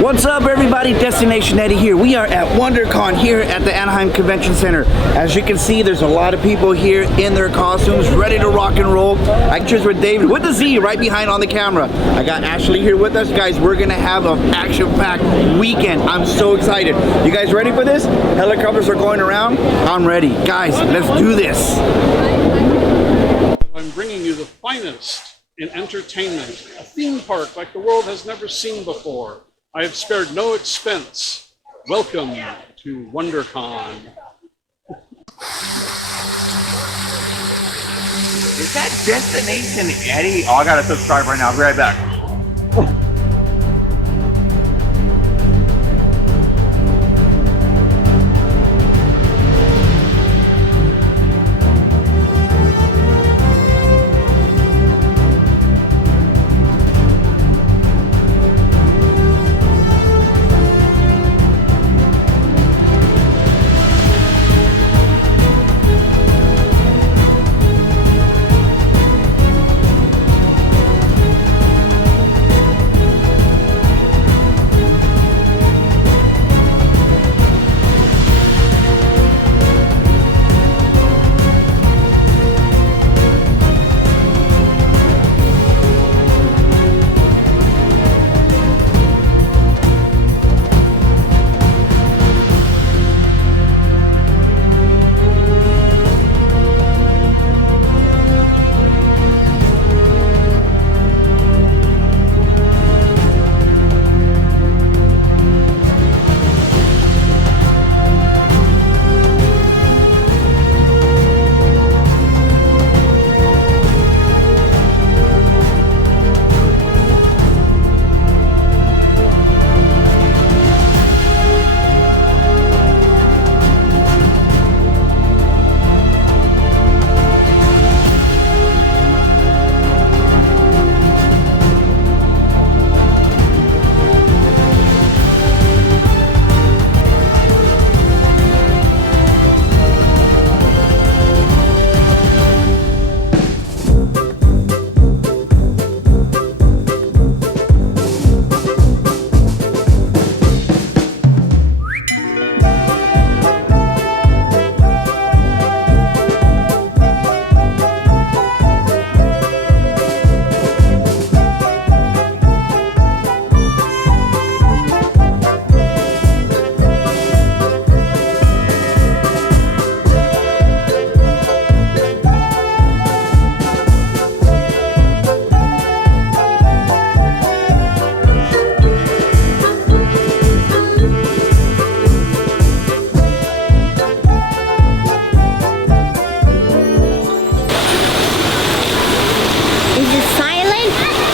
What's up, everybody? Destination Eddie here. We are at WonderCon here at the Anaheim Convention Center. As you can see, there's a lot of people here in their costumes, ready to rock and roll. I cheers with David with the Z right behind on the camera. I got Ashley here with us, guys. We're gonna have an action-packed weekend. I'm so excited. You guys ready for this? Helicopters are going around. I'm ready, guys. Let's do this. I'm bringing you the finest in entertainment, a theme park like the world has never seen before. I have spared no expense. Welcome to WonderCon. Is that Destination Eddie? Oh, I gotta subscribe right now. I'll be right back.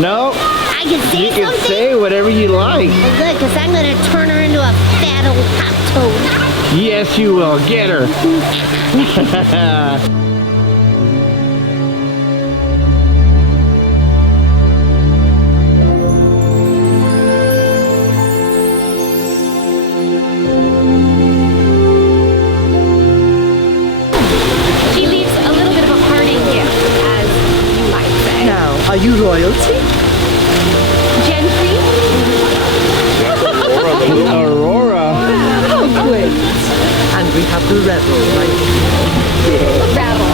No, I can say you can something? say whatever you like. Well, good, because I'm going to turn her into a fat old hot toad. Yes, you will. Get her. She leaves a little bit of a parting gift, as you might say. Now, are you royalty? Gentry? Aurora. How great! And we have the rebel right here. Rattle.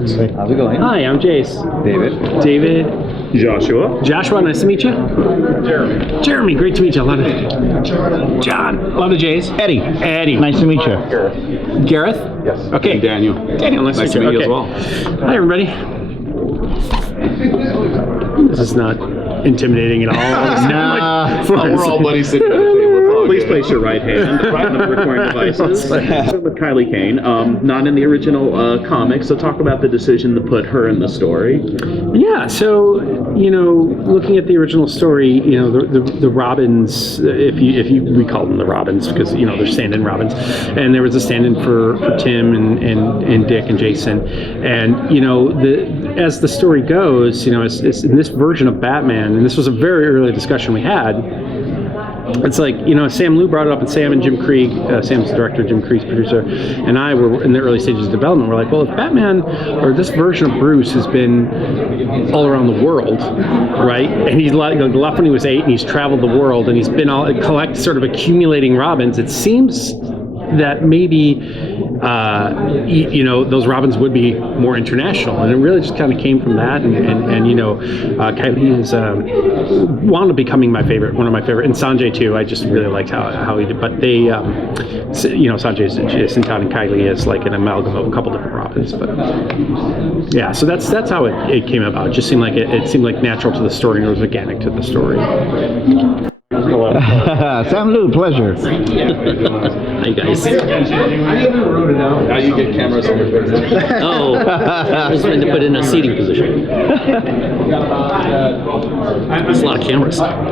How's it going? Hi, I'm Jace. David. David. Joshua. Joshua, nice to meet you. Jeremy. Jeremy, great to meet you. A lot of John. A lot of J's. Eddie. Eddie. Nice to meet you. Gareth. Yes. Okay. And Daniel. Daniel, nice to meet you as well. Hi, everybody. This is not intimidating at all. Nah. We're all buddies sitting at the table. Please place your right hand on the recording devices. With Kylie Kane, not in the original comic, so talk about the decision to put her in the story. Yeah, so looking at the original story, the Robins, if you we call them the Robins because they're stand-in Robins, and there was a stand-in for Tim and Dick and Jason, and as the story goes, it's in this version of Batman, and this was a very early discussion we had. It's like, Sam Liu brought it up, and Sam and Jim Krieg, Sam's director, Jim Krieg's producer, and I were in the early stages of development. We're like, well, if Batman, or this version of Bruce, has been all around the world, right? And he's left when he was 8, and he's traveled the world, and he's been accumulating Robins. It seems that maybe those Robins would be more international, and it really just kind of came from that. And Kylie is wound up becoming one of my favorite, and Sanjay too. I just really liked how he did. But they, Sanjay is Sintan, and Kylie is like an amalgam of a couple different Robins. But yeah, so that's how it came about. It just seemed like it seemed like natural to the story, and it was organic to the story. Sam Liu, pleasure. Hi guys. Now you get cameras on your face. Oh, I was meant to put in a seating position. There's a lot of cameras. On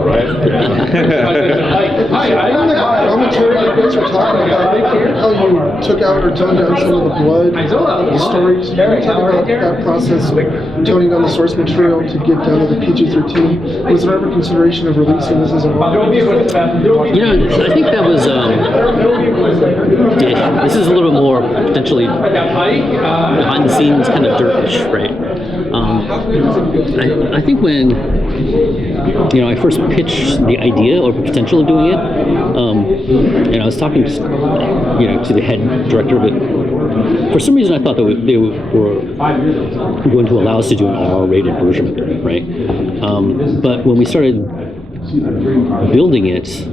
the commentary, you guys were talking about how you took out or toned down some of the blood, the stories. Can you talk about that process of toning down the source material to get down to the PG-13? Was there ever consideration of releasing this as a I think that was, this is a little bit more potentially behind the scenes kind of dirtish, right? I think when, I first pitched the idea or potential of doing it, and I was talking to the head director of it. For some reason, I thought that they were going to allow us to do an R-rated version of it, right? But when we started building it,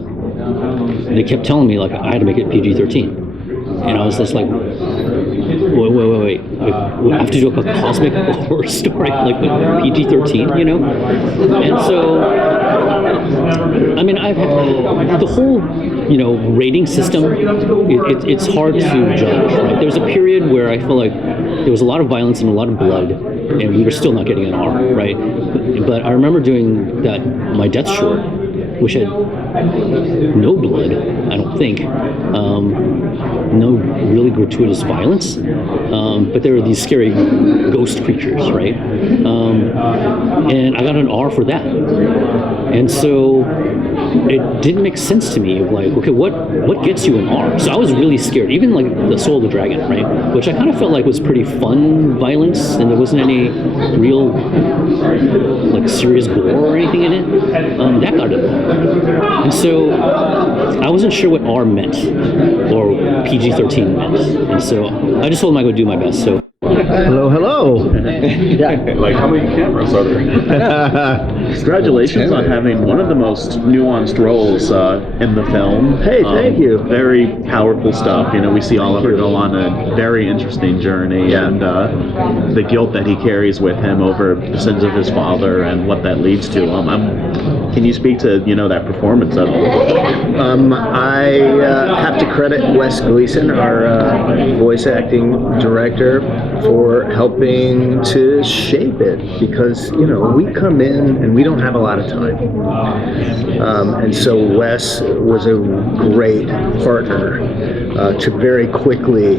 they kept telling me, like, I had to make it PG-13. And I was just like, wait. We have to do a cosmic horror story, like PG-13, And so, I've had the whole, rating system, it's hard to judge, right? There was a period where I feel like there was a lot of violence and a lot of blood, and we were still not getting an R, right? But I remember doing my death short, which had no blood, I don't think, no really gratuitous violence, but there were these scary ghost creatures, right? And I got an R for that. And so it didn't make sense to me of like, okay, what gets you an R? So I was really scared, even like the Soul of the Dragon, right? Which I kind of felt like was pretty fun violence, and there wasn't any real like serious gore or anything in it. That got it. And so I wasn't sure what R meant or PG-13 meant. And so I just told him I would do my best. So Hello. Yeah. Like, how many cameras are there? Congratulations on having one of the most nuanced roles in the film. Hey, thank you. Very powerful stuff. We see Oliver go on a very interesting journey, and the guilt that he carries with him over the sins of his father and what that leads to. Can you speak to that performance at all? I have to credit Wes Gleason, our voice acting director, for helping to shape it, because we come in and we don't have a lot of time, and so Wes was a great partner to very quickly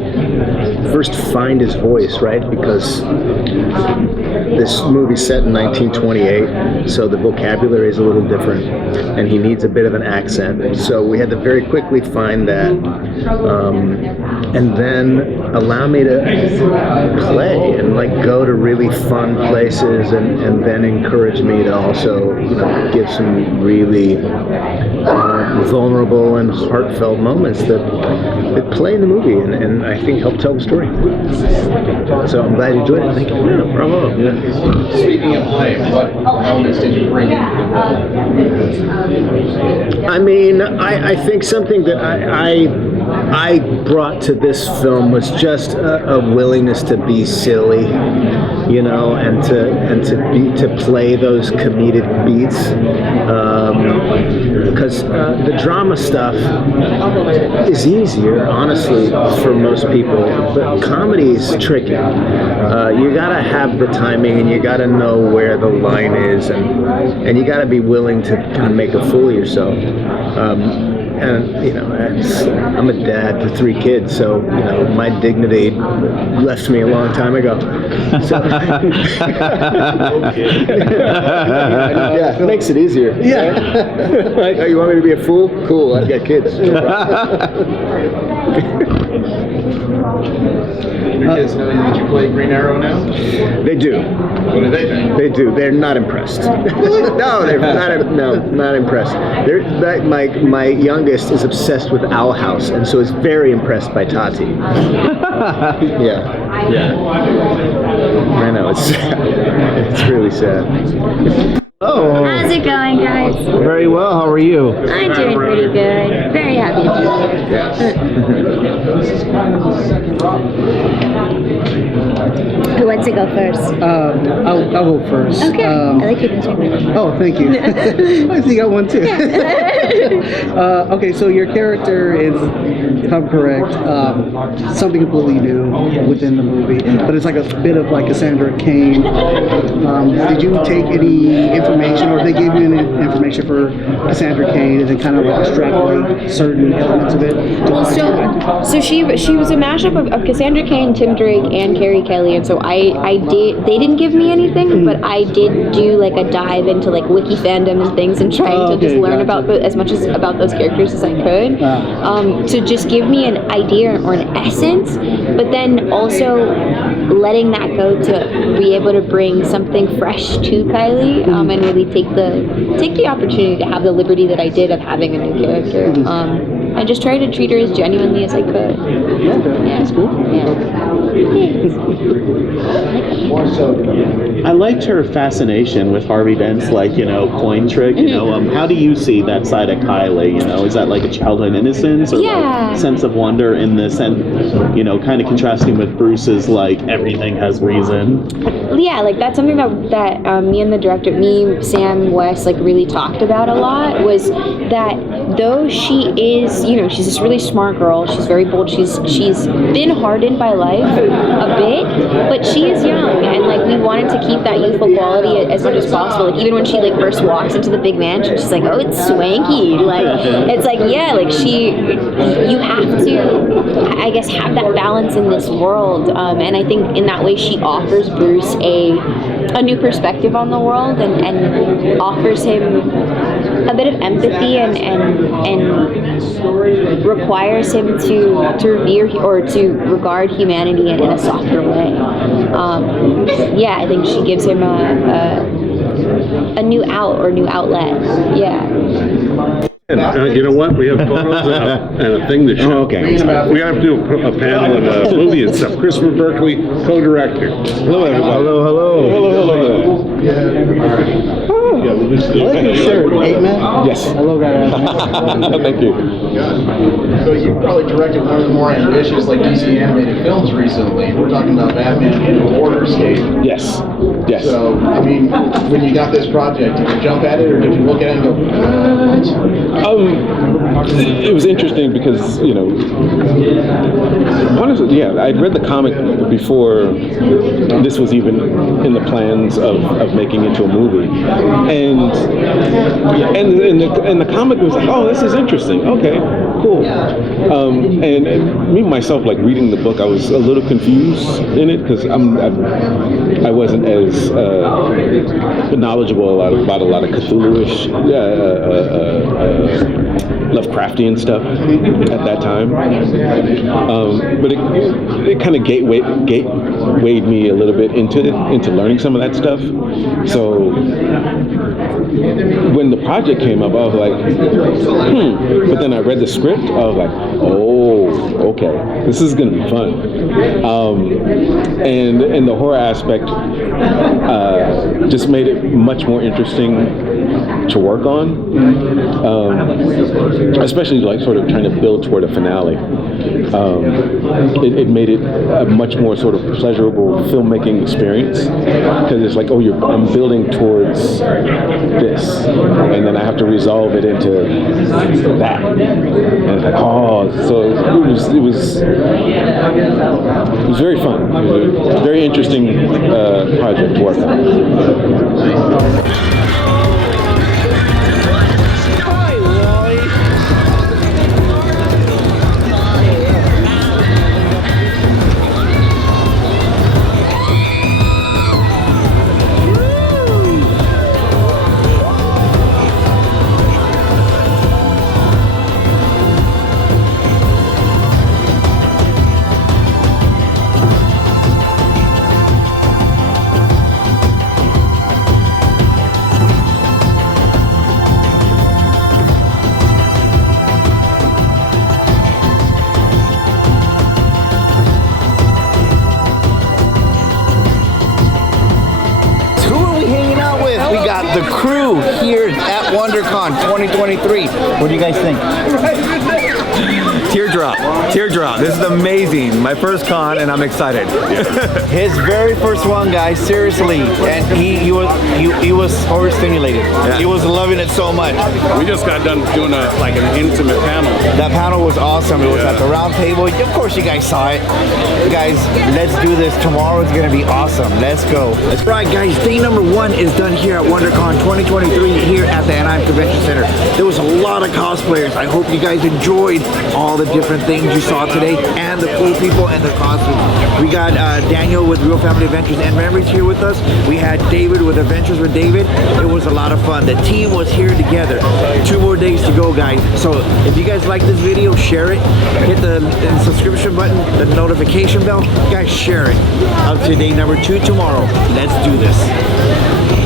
first find his voice, right? Because this movie's set in 1928, so the vocabulary is a little different, and he needs a bit of an accent. So we had to very quickly find that, and then allow me to play and like go to really fun places, and then encourage me to also give some really vulnerable and heartfelt moments that play in the movie and I think help tell the story. So I'm glad you enjoyed it. Thank you. Yeah, bravo. Speaking of life, what elements did you bring into the film? I mean, I think something that I brought to this film was just a willingness to be silly, and to play those comedic beats, because the drama stuff is easier, honestly, for most people. But comedy is tricky. You gotta have the timing, and you gotta know where the line is, and you gotta be willing to kind of make a fool of yourself. And I'm a dad to 3 kids, so my dignity left me a long time ago. So, yeah, it makes it easier. Yeah. Right? Oh, you want me to be a fool? Cool, I've got kids. Your kids know that you play Green Arrow now? They do. What do they think? They do. They're not impressed. No, they're not impressed. My youngest is obsessed with Owl House, and so is very impressed by Tati. Yeah. I know, it's really sad. Oh. How's it going, guys? Very well. How are you? I'm doing pretty good. Very happy to be here. Who wants to go first? I'll go first. Okay. I like your Instagram. Oh, thank you. I think I want to. Okay, so your character is, if I'm correct, something completely new within the movie, but it's like a bit of like Cassandra Cain. Did you take any information, or they gave you any information for Cassandra Cain, and then kind of like extrapolate certain elements of it? Well, so she was a mashup of Cassandra Cain, Tim Drake, and Carrie Kelly, and so I did. They didn't give me anything, but I did do like a dive into like wiki fandom and things, and trying to just learn about as much about those characters as I could, to just give me an idea or an essence, but then also letting that go to be able to bring something fresh to Kylie, and really take the opportunity to have the liberty that I did of having a new character. I just tried to treat her as genuinely as I could. Yeah, that's cool. I liked her fascination with Harvey Dent's coin trick. How do you see that side of Kylie? Is that like a childhood innocence or like sense of wonder in this, and kind of contrasting with Bruce's like everything has reason? Yeah, like that's something that me and the director, Sam, Wes, like really talked about a lot, was that though she is, she's this really smart girl, she's very bold, she's been hardened by life a bit, but she is young, and like we wanted to keep that youthful quality as much as possible. Like even when she like first walks into the big mansion, she's like, oh, it's swanky. Like it's like, yeah, like you have to, I guess, have that balance in this world, and I think in that way she offers Bruce a new perspective on the world, and offers him a bit of empathy and requires him to revere or to regard humanity in a softer way. I think she gives him a new out or new outlet. Yeah. And you know what? We have photos and a thing to show. Oh, okay. We have to do a panel and a movie and stuff. Christopher Berkeley, co-director. Hello, everybody. Hello. I like your shirt, 8-Man. Yes. Hello, guys. Thank you. So you probably directed one of the more ambitious like DC animated films recently. We're talking about Batman in a Border Escape. Yes. So, I mean, when you got this project, did you jump at it, or did you look at it and go, what? It was interesting because, I'd read the comic before this was even in the plans of making it into a movie. And the comic was like, oh, this is interesting. Okay, cool. And me myself, like reading the book, I was a little confused in it because I wasn't as knowledgeable about a lot of Cthulhu-ish, Lovecraftian stuff at that time. But it kind of gatewayed me a little bit into learning some of that stuff. So when the project came up, I was like, But then I read the script. I was like, oh, okay, this is gonna be fun. And the horror aspect just made it much more interesting to work on, especially like sort of trying to build toward a finale. It made it a much more sort of pleasurable filmmaking experience, because it's like, I'm building towards this, and then I have to resolve it into that, and it's like, so it was very fun. It was a very interesting project to work on. The crew here at WonderCon 2023. What do you guys think? Teardrop. This is amazing. My first con, and I'm excited. His very first one, guys. Seriously, and he was overstimulated. Yeah. He was loving it so much. We just got done doing an intimate panel. That panel was awesome. It was at the round table. Of course, you guys saw it. Guys, let's do this. Tomorrow is gonna be awesome. Let's go. That's right, guys. Day number 1 is done here at WonderCon 2023 here at the Anaheim Convention Center. There was a lot of cosplayers. I hope you guys enjoyed all the different things you saw today and the cool people and the costumes. We got Daniel with Real Family Adventures and Memories here with us. We had David with Adventures with David. It was a lot of fun. The team was here together. 2 more days to go, guys. So if you guys like this video, share it. Hit the subscription button, the notification bell. Guys, share it. Up to day number 2 tomorrow. Let's do this.